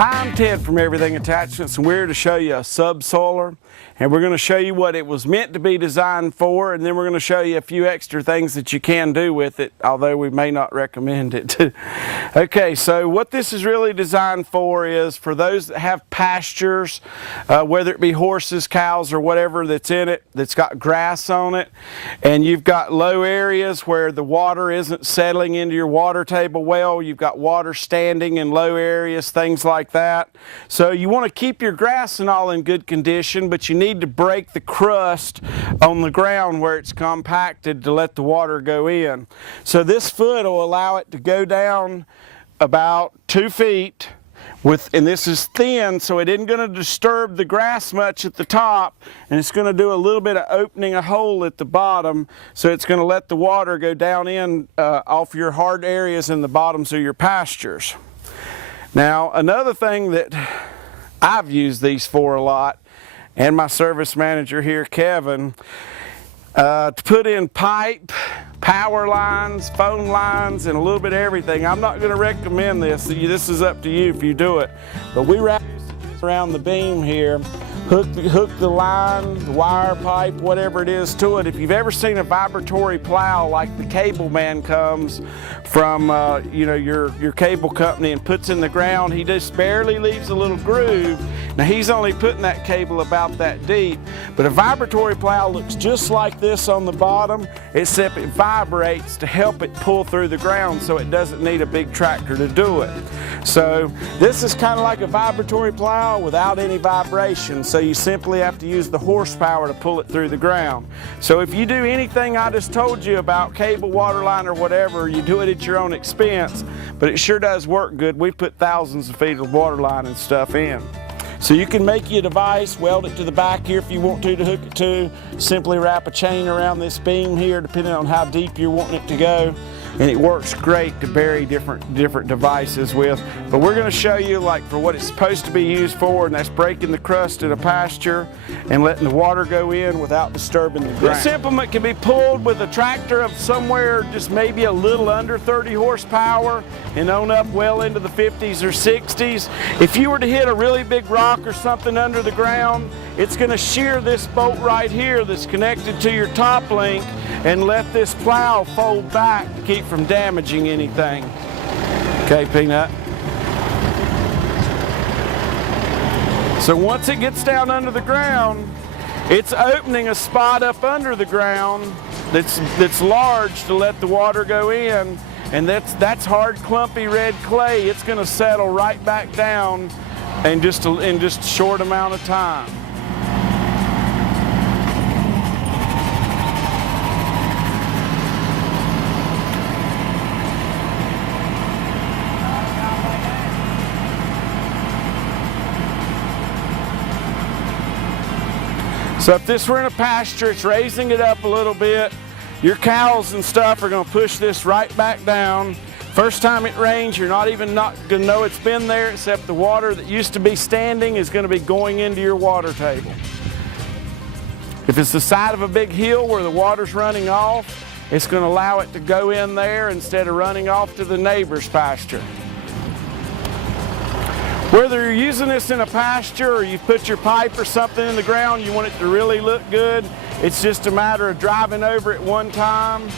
Hi, I'm Ted from Everything Attachments, and we're here to show you a subsoiler, and we're going to show you what it was meant to be designed for, and then we're going to show you a few extra things that you can do with it, although we may not recommend it. Okay, so what this is really designed for is for those that have pastures, whether it be horses, cows, or whatever that's in it, that's got grass on it, and you've got low areas where the water isn't settling into your water table well, you've got water standing in low areas, things like that. So you want to keep your grass and all in good condition, but you need to break the crust on the ground where it's compacted to let the water go in. So this foot will allow it to go down about 2 feet and this is thin, so it isn't going to disturb the grass much at the top, and it's going to do a little bit of opening a hole at the bottom, so it's going to let the water go down in off your hard areas in the bottoms of your pastures. Now, another thing that I've used these for a lot, and my service manager here, Kevin, to put in pipe, power lines, phone lines, and a little bit of everything. I'm not going to recommend this. This is up to you if you do it. But we wrap around the beam here, hook the line, the wire, pipe, whatever it is to it. If you've ever seen a vibratory plow, like the cable man comes from your cable company and puts in the ground, he just barely leaves a little groove. Now he's only putting that cable about that deep, but a vibratory plow looks just like this on the bottom, except it vibrates to help it pull through the ground, so it doesn't need a big tractor to do it. So this is kind of like a vibratory plow without any vibration, so you simply have to use the horsepower to pull it through the ground. So if you do anything I just told you about cable, water line, or whatever, you do it at your own expense, but it sure does work good. We put thousands of feet of water line and stuff in. So you can make your device, weld it to the back here if you want to hook it to. Simply wrap a chain around this beam here, depending on how deep you're wanting it to go. And it works great to bury different devices with. But we're going to show you like for what it's supposed to be used for, and that's breaking the crust in a pasture and letting the water go in without disturbing the ground. This implement can be pulled with a tractor of somewhere just maybe a little under 30 horsepower and on up well into the 50s or 60s. If you were to hit a really big rock or something under the ground, it's going to shear this bolt right here that's connected to your top link and let this plow fold back to keep from damaging anything. Okay, Peanut. So once it gets down under the ground, it's opening a spot up under the ground that's large to let the water go in, and that's hard, clumpy red clay. It's going to settle right back down in just a short amount of time. So if this were in a pasture, it's raising it up a little bit. Your cows and stuff are going to push this right back down. First time it rains, you're not going to know it's been there, except the water that used to be standing is going to be going into your water table. If it's the side of a big hill where the water's running off, it's going to allow it to go in there instead of running off to the neighbor's pasture. Whether you're using this in a pasture or you put your pipe or something in the ground, you want it to really look good, it's just a matter of driving over it one time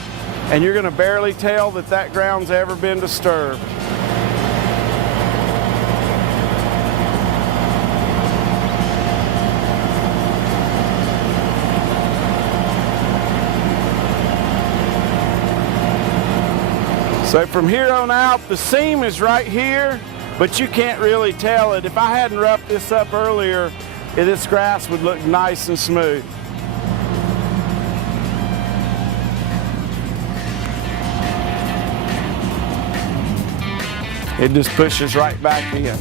and you're going to barely tell that ground's ever been disturbed. So from here on out, the seam is right here, but you can't really tell it. If I hadn't roughed this up earlier, this grass would look nice and smooth. It just pushes right back in.